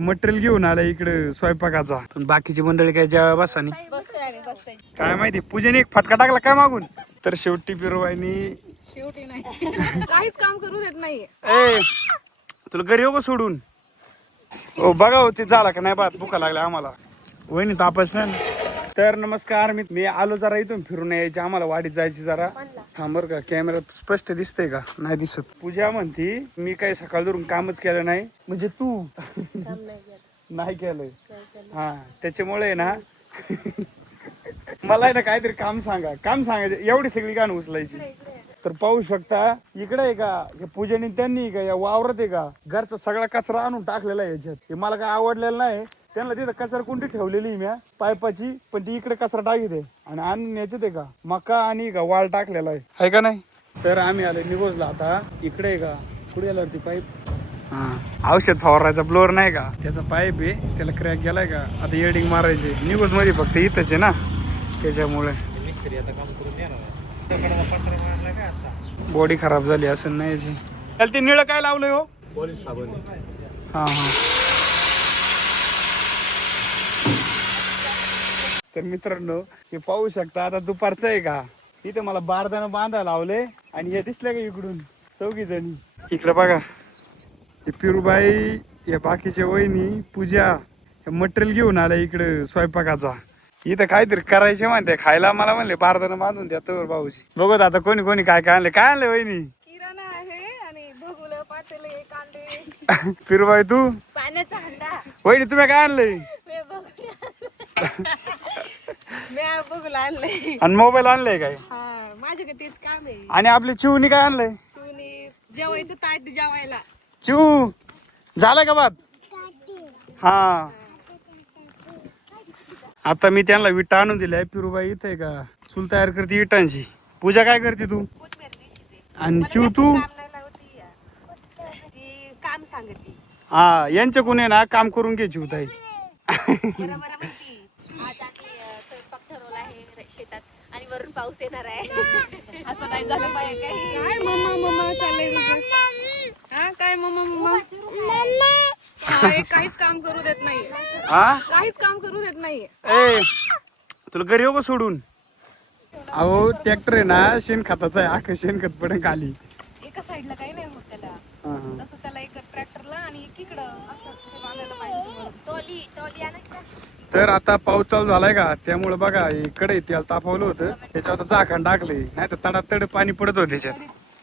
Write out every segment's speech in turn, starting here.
Material घेऊन आला इकडे स्वयंपाकाचा. पण बाकीची मंडळी काय जेव्हा बसानी काय माहिती. पूजेने एक फटका टाकला काय मागून. तर शेवटी पिरूबाईनी शेवटी नाही काहीच काम करू देत नाहीये. ए तुला घरी येऊ का सोडून. हो बघा होती झाला का नाही बात. भुका लागल्या आम्हाला. वहिनी तापस ना. तर नमस्कार मी आलो जरा इथून फिरून यायचे. आम्हाला वाडीत जायची जरा. थांब बरं का कॅमेऱ्यात स्पष्ट दिसतंय का नाही दिसत. पूजा म्हणती मी काही सकाळ धरून कामच केलं नाही. म्हणजे तू नाही केलंय. हा त्याच्यामुळे ना मला आहे ना काहीतरी काम सांगायचं. एवढी सगळी गाणं उचलायची. तर पाहू शकता इकडे आहे का पूजेने त्यांनी का या वावरत आहे का घरचा सगळा कचरा आणून टाकलेला आहे याच्यात. हे मला काय आवडलेलं नाही. त्यांना तिथं कचरा कुंडी ठेवलेली म्या पायपाची. पण ती इकडे कचरा टाकीत आहे. आणि आणून याच्यात आहे का मका आणि का वाळ टाकलेला आहे का नाही. तर आम्ही आलो निघोजला. आता इकडे आहे का पुढे गेल्यावरती पाईप. हा औषध फवारायचा ब्लोअर नाही का त्याचा पाईप आहे. त्याला क्रॅक गेलाय का आता एडिंग मारायचे. निघोज मध्ये फक्त इथंच आहे ना त्याच्यामुळे. मिस्त्री आता काम करून बॉडी खराब झाली असं नाही. त्याला ते निळं काय लावलंय हो. पॉलिश साबण. हा हा. तर मित्रांनो हे पाहू शकता आता दुपारचं आहे का इथे मला बारदानं बांधायला लावले. आणि हे दिसले का इकडून चौघी जणी. इकडे बघा हे पिरूबाई या बाकीच्या वहिनी पूजा मटेरियल घेऊन आल्या इकडे स्वयंपाकाचा. इथं काहीतरी करायचे म्हणते खायला. मला म्हणले बारदानं बांधून द्या तर भाऊजी. बघत आता कोणी कोणी काय काय आणले. काय आणले वहिनी. किराणा आहे आणि भगुलं पातेले कांदे. पिरूबाई तू पाण्याचा हंडा. वहिनी तुम्ही काय आणलंय. बघूला आणलंय. आणि मोबाईल आणलाय काय. माझ्याकडे तेच काम आहे. आणि आपली चिवनी काय आणलंय. शिवनी जेवायचं ताट जेवायला. चिव झालं का बात. हा आता मी त्यांना विटा आणून दिल्या. पिरूबाई इथे का चूल तयार करते विटांची. पूजा काय करते तू. आणि चिव तू काम सांगते. हा यांच्याकडून आहे ना काम करून घे चिव ताई. शेतात आणि वरून पाऊस येणार आहे. असं नाही झालं पाहिजे. काय मम्मा मम्मा चाललंय तुझं. हा काय मम्मा मम्मा. काहीच काम करू देत नाहीये. काहीच काम करू देत नाहीये. ए तुला घरी येऊ का सोडून. अहो ट्रॅक्टर आहे ना शेणखताचा आहे. आख शेणखत पडेल खाली. एका साईडला काही नाही होत त्याला. तसं त्याला एक ट्रॅक्टरला आणि एकीकडं बांधायला पाहिजे. तर आता पाऊस चालू झालाय का त्यामुळे बघा इकडे तेल तापवलं होतं. त्याच्यावर झाकण टाकले नाही तर तडातड पाणी पडत होतं त्याच्यात.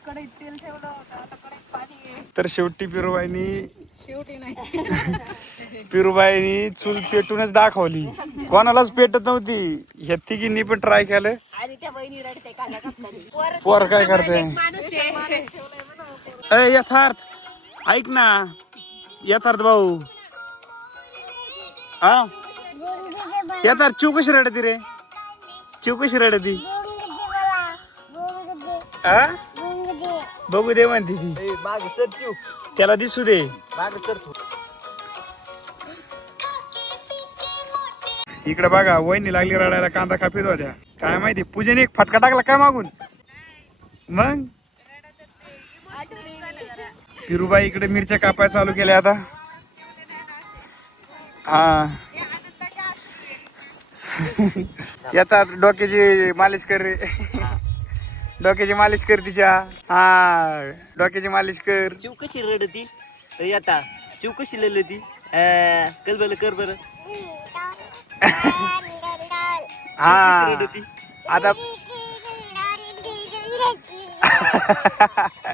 कढईत तेल ठेवलं होतं आता कढईत पाणी आहे. तर शेवटी पिरूबाईनी नाही पिरूबाईनी चूल पेटूनच दाखवली. कोणालाच पेटत नव्हती. ह्या तिघींनी पण ट्राय केलं. आणि त्या बहिणी रडते पोर काय करते. यथार्थ ऐक ना यथार्थ भाऊ. हा यथार्थ चिव कशी रडती रे. चिव कशी रडती. बघू दे म्हणते ती. त्याला दिसू दे. इकडे बघा वहिनी लागली रडायला. कांदा कापीत होत्या. काय माहिती पूजेने एक फटका टाकला काय मागून. मग पिरूबाई इकडे मिरच्या कापाय चालू केल्या आता. हा येतात डोक्याची मालिश कर रे. डोक्याची मालिश कर तिच्या. हा डोक्याची मालिश कर. चिव कशी रडती. आता चिव कशी ललती. कल बर कर बर. हा रडती आता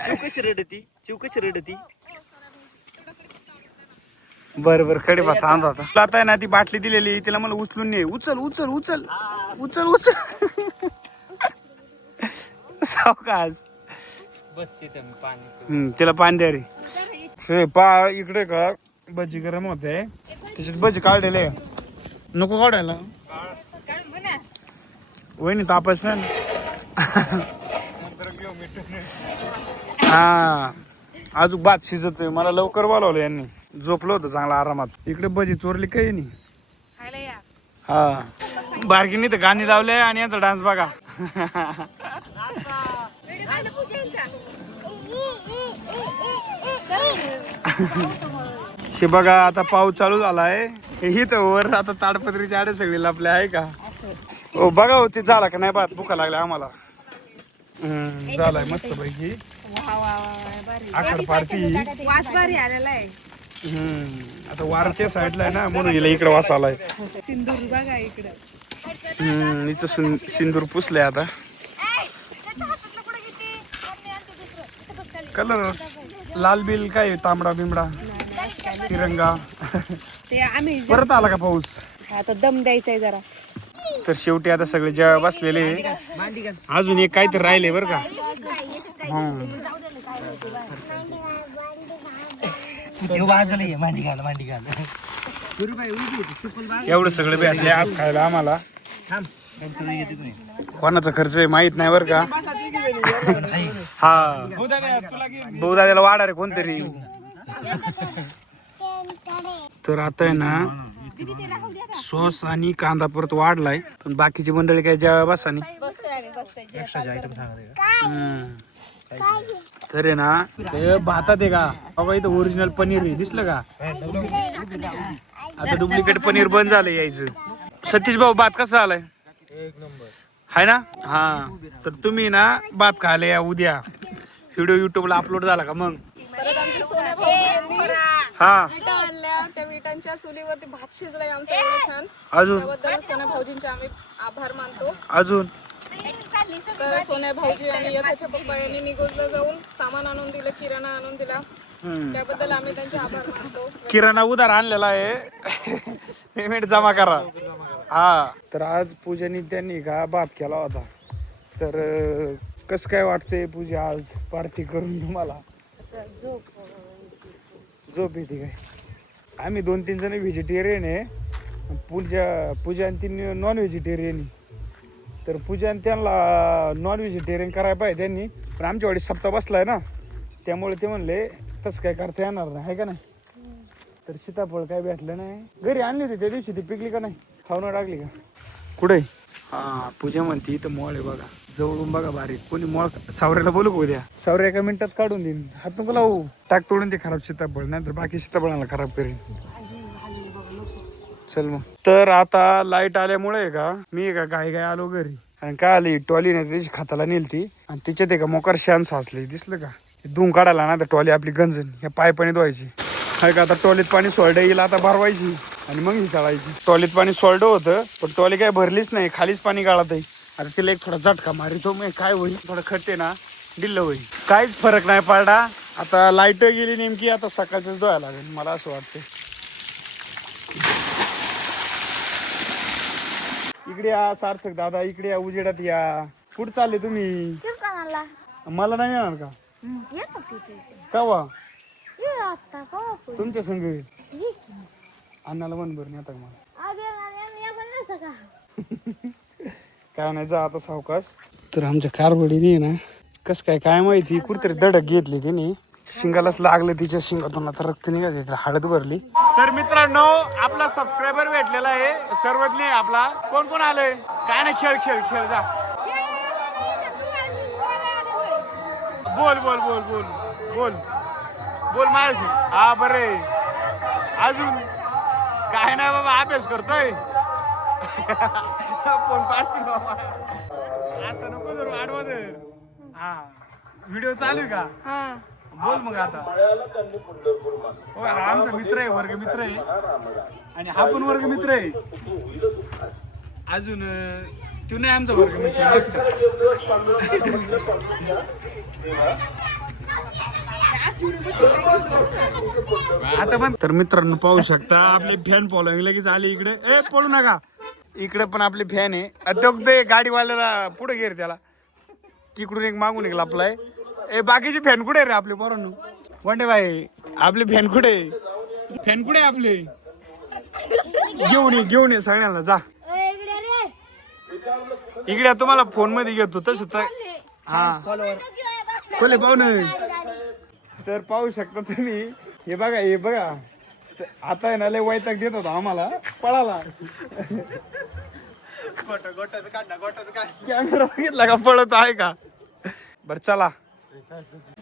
चिव कशी रडती. चिव कशी रडती. बर कडे भात आणला होता. आता आहे ना ती बाटली दिलेली तिला मला उचलून ने. उचल उचल उचल उचल उचल. सावकाश बस पाणी. तिला पाणी द्या रे. पा इकडे का भजी गरम होते. त्याच्यात भजी काढलेले नको काढायला. वहिनी तापस ना. हा अजून भात शिजतोय. मला लवकर बोलावलं यांनी. झोपलो होतं चांगला आरामात. इकडे भजी चोरली काही नाही. हा बारकीनी तर गाणी लावले आणि यांचा डान्स बघा. हे बघा आता पाऊस चालू झालाय. ही तर वर आता ताडपत्रीची आडे सगळी लपले आहे का. हो बघा होती झाला का नाही बात भुका लागल्या आम्हाला. झालाय मस्त पैकी आखड पार्टी. वास भारी आलेला आहे. आता वारच्या साईडला आहे ना म्हणून हिला इकडे वास आलाय. सिंदूर बघा इकडे. हिचं सिंदूर पुसलंय आता. कलर लाल बिल काय तांबडा बिमडा तिरंगा. ते आम्ही परत आला का पाऊस. आता दम द्यायचाय जरा. तर शेवटी आता सगळे जेव्हा बसलेले अजून एक काहीतरी राहिले बरं का. एवढं सगळं भेटले आज खायला आम्हाला. कोणाचा खर्च आहे माहित नाही बरं का. हा बहुदादाला वाडा रे कोणतरी. तर आता आहे ना सॉस आणि कांदा परत वाढलाय पण बाकीची मंडळी काय जेव्हा बसा नाही. तर आहे ना ते भातात आहे का बाबा इथं ओरिजिनल पनीर आहे दिसलं का. आता डुप्लिकेट पनीर बंद झालं यायचं. सतीश भाऊ भात कसा आलाय हाय ना. हा तर तुम्ही ना भात खायला या उद्या. व्हिडिओ युट्यूबला अपलोड झाला का मग. हा त्या विटांच्या चुलीवरती भात शिजलाय आमचा एवढं छान. अजून त्याबद्दल सोन्या भाऊजींचे आम्ही आभार मानतो. अजून तर सोन्या भाऊजी आणि यथाच्या पप्पा यांनी निगोजला जाऊन सामान आणून दिलं, किराणा आणून दिला. त्याबद्दल आम्ही त्यांचे आभार मानतो. किराणा उधार आणलेला आहे. पेमेंट जमा करा. हा तर आज पूजानी त्यांनी का भात केला होता. तर कसं काय वाटतंय पूजा आज पार्टी करून तुम्हाला. झोप येते काय. आम्ही 2-3 जण व्हेजिटेरियन आहे. पूजा आणि 3 नॉन व्हेजिटेरियन आहे. तर पूजा आणि त्यांना नॉन व्हेजिटेरियन करायला पाहिजे त्यांनी पण आमच्या वाडी सप्ताह बसलाय ना त्यामुळे ते म्हणले तसं काय करता येणार नाही आहे का नाही. तर सीताफळ काय भेटलं नाही. घरी आणली होती त्या दिवशी ती पिकली का नाही खाऊन टाकली का कुठे. हा पूजा म्हणते तर मॉळ आहे बघा जवळून बघा बारीक. कोणी मॉळ सावऱ्याला बोलू का उद्या. सावऱ्या एका मिनिटात काढून देईन. हात नको लावू. टाक तोडून ते खराब सीताफळ नाही तर बाकी सीताफळाला खराब करेन. चल मग. तर आता लाईट आल्यामुळे का मी का गाय आलो घरी आणि काय आली टॉली नाही त्याची खाताला नेलती आणि तिच्यात एका मोकार शान साचली दिसलं का. धुवून काढायला ना तर टॉली आपली गंजन ह्या पाय पाणी धुवायची आहे का. आता टॉलीत पाणी सोडलं येईल आता भरवायची आणि मग ही सळायची. टॉलीत पाणी सोडलं होतं पण टॉली काय भरलीच नाही खालीच पाणी गाळत आहे. आता तिला एक थोडा झटका मारितो मग काय होईल थोडं खट्टे ना डिल्ल होईल. काहीच फरक नाही पडला. आता लाईट गेली नेमकी आता सकाळचंच धुवायला लागेल मला असं वाटतं. इकडे या सार्थक दादा इकडे या उजेडात या. कुठं चालले तुम्ही. मला नाही येणार का कवा तुमच्या संग अन्नाला मन भरून येतात मला. काय नाही जा आता सावकाश. तर आमच्या कारवडीने ना कस काय माहिती कुठतरी धडक घेतली तिने. शिंगालाच लागलं तिच्या शिंगातून आता रक्त निघाले हळद भरली. तर मित्रांनो आपला सबस्क्रायबर भेटलेला आहे सर्वज्ञ आपला. कोण कोण आलंय काय नाही खेळ खेळ खेळ जा. बोल बोल बोल बोल बोल बोल माझ्याशी. हा बरे अजून काय नाही बाबा अभ्यास करतोय. फोन पाडशील बाबा असं नको जर आडवा दर. हा व्हिडिओ चालू आहे का. बोल मग आता. हो आमचा मित्र आहे वर्ग मित्र आहे आणि हा पण वर्ग मित्र आहे. अजून तू नाही आमचा वर्ग मित्र. आता पण तर मित्रांनो पाहू शकता आपले फॅन फॉलोइंग लगेच आले इकडे. ए पळू नका. इकडे पण आपले फॅन आहे. अद्योग ते गाडीवाल्याला पुढे घेर त्याला तिकडून एक मागून एक लापलाय. ए बाकीचे फॅन कुठे रे आपले पोरांनो. वंडे भाई आपले फॅन कुठे. फॅन कुठे आपले. घेऊन ये सगळ्यांना जा. इकडे तुम्हाला फोन मध्ये घेतो तसं तर. हा खोले पाहुणे. तर पाहू शकता तुम्ही हे बघा आता आहे ना लय वैताग देत होता आम्हाला पळाला. कॅमेरा बघितला का पळत आहे का. बरं चला.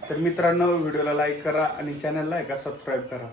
तर मित्रांनो व्हिडिओला लाईक करा आणि चॅनलला सबस्क्राईब करा.